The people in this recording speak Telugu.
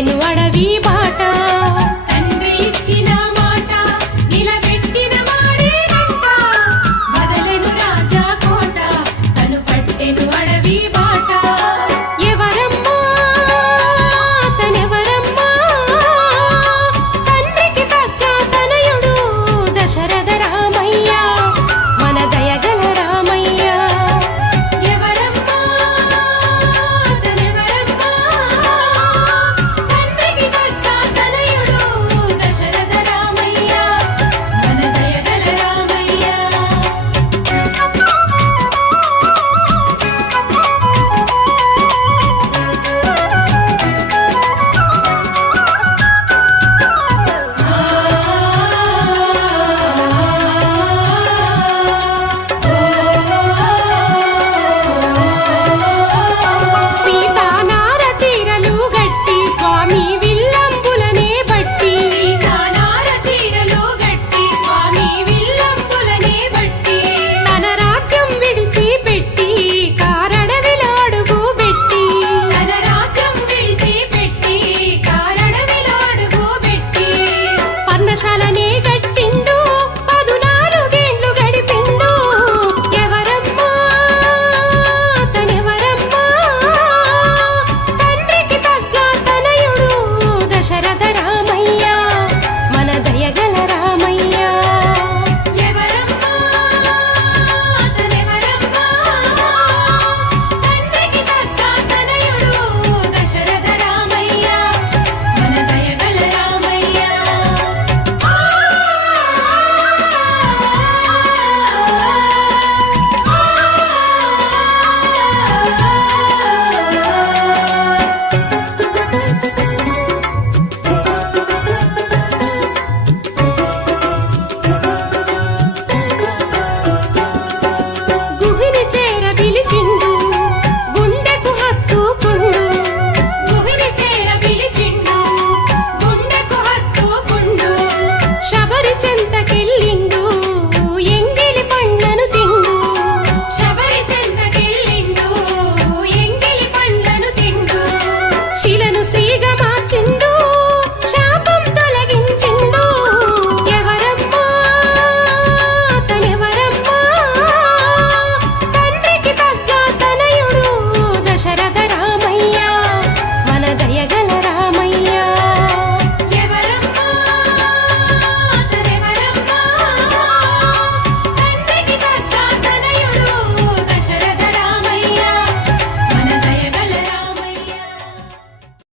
పట్టెను అడవి బాట తండ్రి ఇచ్చిన మాట నిలబెట్టిన వాడేనంట వదలెను రాజా కోట తను పట్టెను అడవి బాట ఎవరమ్మా తనెవరమ్మా తండ్రికి తగ్గ తనయుడు దశరథ రామయ్య మన దయగల రామయ్య ఎవరమ్మా తనెవరమ్మా తండ్రికి తగ్గ తనయుడు దశరథ రామయ్య మన దయగల రామయ్య సీతానార చీరలు గట్టి స్వామి విల్లంబులనే బట్టి సీతానార చీరలు గట్టి స్వామి విల్లంబులనే బట్టి తన రాజ్యం విడిచి పెట్టి కారడవిలో అడుగు పెట్టి తన రాజ్యం విడిచిపెట్టి కారడవిలో అడుగు పెట్టి పర్ణశాలనే గట్టిండు 14 ఏళ్ళు గడిపిండు ఎవరమ్మా తనెవరమ్మా తండ్రికి తగ్గ తనయుడు దశరథ రామయ్య మన దయగల రామయ్య